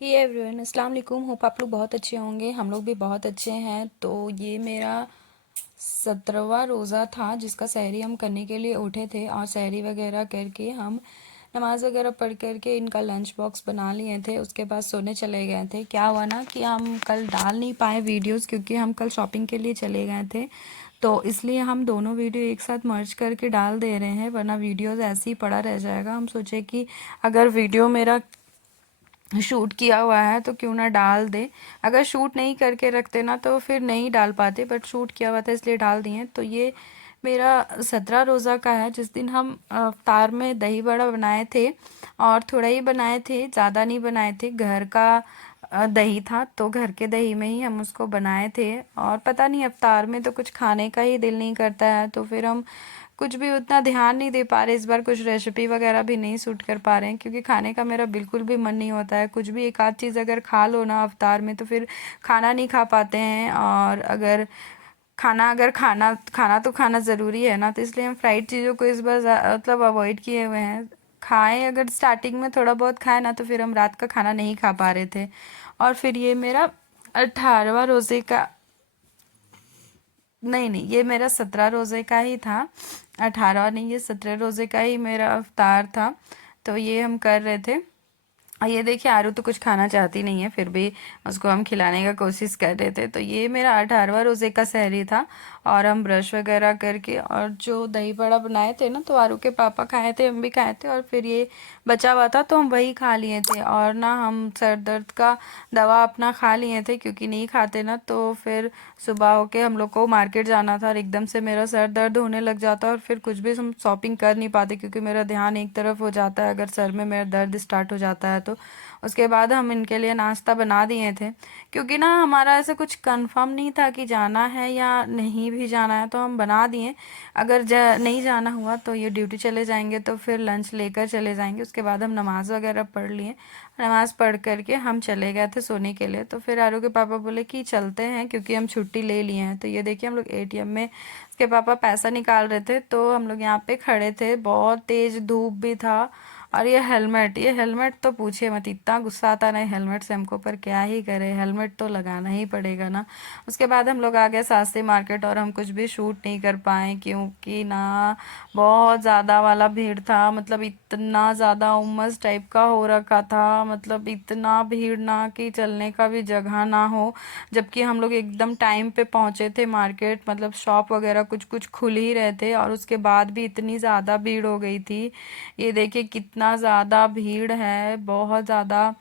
Hey everyone, अस्सलाम वालेकुम। Hope आप लोग बहुत अच्छे होंगे। हम लोग भी बहुत अच्छे हैं। तो ये मेरा 17वां रोज़ा था जिसका सहरी हम करने के लिए उठे थे और सहरी वगैरह करके हम नमाज वगैरह पढ़ करके इनका लंच बॉक्स बना लिए थे। उसके बाद सोने चले गए थे। क्या हुआ ना कि हम कल डाल नहीं पाए वीडियोस क्योंकि हम कल शॉपिंग के लिए चले गए थे, तो इसलिए हम दोनों वीडियो एक साथ मर्ज करके डाल दे रहे हैं, वरना वीडियोस ऐसे ही पड़ा रह जाएगा। हम सोचे कि अगर वीडियो मेरा शूट किया हुआ है तो क्यों ना डाल दे। अगर शूट नहीं करके रखते ना तो फिर नहीं डाल पाते, बट शूट किया हुआ था इसलिए डाल दिए। तो ये मेरा 17 रोज़ा का है जिस दिन हम अफ्तार में दही बड़ा बनाए थे और थोड़ा ही बनाए थे, ज़्यादा नहीं बनाए थे। घर का दही था तो घर के दही में ही हम उसको बनाए थे। और पता नहीं अफ्तार में तो कुछ खाने का ही दिल नहीं करता है, तो फिर हम कुछ भी उतना ध्यान नहीं दे पा रहे इस बार। कुछ रेसिपी वगैरह भी नहीं शूट कर पा रहे हैं क्योंकि खाने का मेरा बिल्कुल भी मन नहीं होता है। कुछ भी एक आध चीज़ अगर खा लो ना अवतार में तो फिर खाना नहीं खा पाते हैं। और अगर खाना खाना तो खाना ज़रूरी है ना, तो इसलिए हम फ्राइड चीज़ों को इस बार मतलब अवॉइड किए हुए हैं। खाएं अगर स्टार्टिंग में थोड़ा बहुत खाए ना तो फिर हम रात का खाना नहीं खा पा रहे थे। और फिर ये मेरा 18वां रोज़े का, नहीं नहीं, ये मेरा 17 रोज़े का ही था। 18 नहीं, ये 17 रोज़े का ही मेरा अवतार था। तो ये हम कर रहे थे। और ये देखिए आरू तो कुछ खाना चाहती नहीं है, फिर भी उसको हम खिलाने का कोशिश कर रहे थे। तो ये मेरा 18वां रोज़े का सहरी था। और हम ब्रश वगैरह करके और जो दही बड़ा बनाए थे ना, तो आरू के पापा खाए थे, हम भी खाए थे, और फिर ये बचा हुआ था तो हम वही खा लिए थे। और ना हम सर दर्द का दवा अपना खा लिए थे क्योंकि नहीं खाते ना तो फिर सुबह होके हम लोग को मार्केट जाना था और एकदम से मेरा सर दर्द होने लग जाता और फिर कुछ भी हम शॉपिंग कर नहीं पाते क्योंकि मेरा ध्यान एक तरफ हो जाता है अगर सर में मेरा दर्द स्टार्ट हो जाता है तो। उसके बाद हम इनके लिए नाश्ता बना दिए थे क्योंकि ना हमारा ऐसे कुछ कंफर्म नहीं था कि जाना है या नहीं भी जाना है, तो हम बना दिए। अगर नहीं जाना हुआ तो ये ड्यूटी चले जाएंगे तो फिर लंच लेकर चले जाएंगे। उसके बाद हम नमाज़ वगैरह पढ़ लिए। नमाज़ पढ़ करके हम चले गए थे सोने के लिए। तो फिर आरू के पापा बोले कि चलते हैं क्योंकि हम छुट्टी ले लिए हैं। तो ये देखिए हम लोग एटीएम में उसके पापा पैसा निकाल रहे थे, तो हम लोग यहाँ पे खड़े थे। बहुत तेज़ धूप भी था। और ये हेलमेट तो पूछिए मत, इतना गुस्सा आता नहीं हेलमेट से हमको, पर क्या ही करे, हेलमेट तो लगाना ही पड़ेगा ना। उसके बाद हम लोग आ गए शास्त्री मार्केट और हम कुछ भी शूट नहीं कर पाए क्योंकि ना बहुत ज़्यादा वाला भीड़ था। मतलब इतना ज़्यादा उमस टाइप का हो रखा था, मतलब इतना भीड़ ना कि चलने का भी जगह ना हो। जबकि हम लोग एकदम टाइम पे पहुंचे थे मार्केट, मतलब शॉप वगैरह कुछ कुछ खुल ही रहे थे और उसके बाद भी इतनी ज़्यादा भीड़ हो गई थी। ये देखिए कितना ज़्यादा भीड़ है, बहुत ज़्यादा।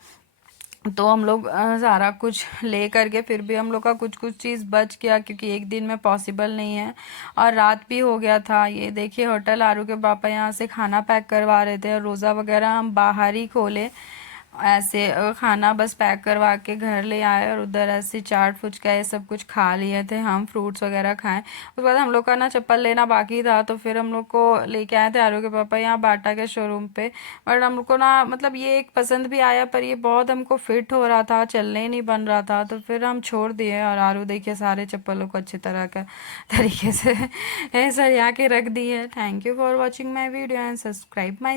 तो हम लोग सारा कुछ ले करके फिर भी हम लोग का कुछ कुछ चीज़ बच गया क्योंकि एक दिन में पॉसिबल नहीं है और रात भी हो गया था। ये देखिए होटल आरू के पापा यहाँ से खाना पैक करवा रहे थे और रोज़ा वगैरह हम बाहर ही खोले। ऐसे खाना बस पैक करवा के घर ले आए और उधर ऐसे चाट फुचका ये सब कुछ खा लिए थे। हम फ्रूट्स वगैरह खाएं। उसके बाद हम लोग का ना चप्पल लेना बाकी था, तो फिर हम लोग को लेके आए थे आरू के पापा यहाँ बाटा के शोरूम पे। बट हम लोग को ना मतलब ये एक पसंद भी आया, पर ये बहुत हमको फिट हो रहा था, चलने ही नहीं बन रहा था, तो फिर हम छोड़ दिए। और आरू देखिए सारे चप्पलों को अच्छी तरह का तरीके से सरिया के रख दी है। Thank you for watching my video and subscribe my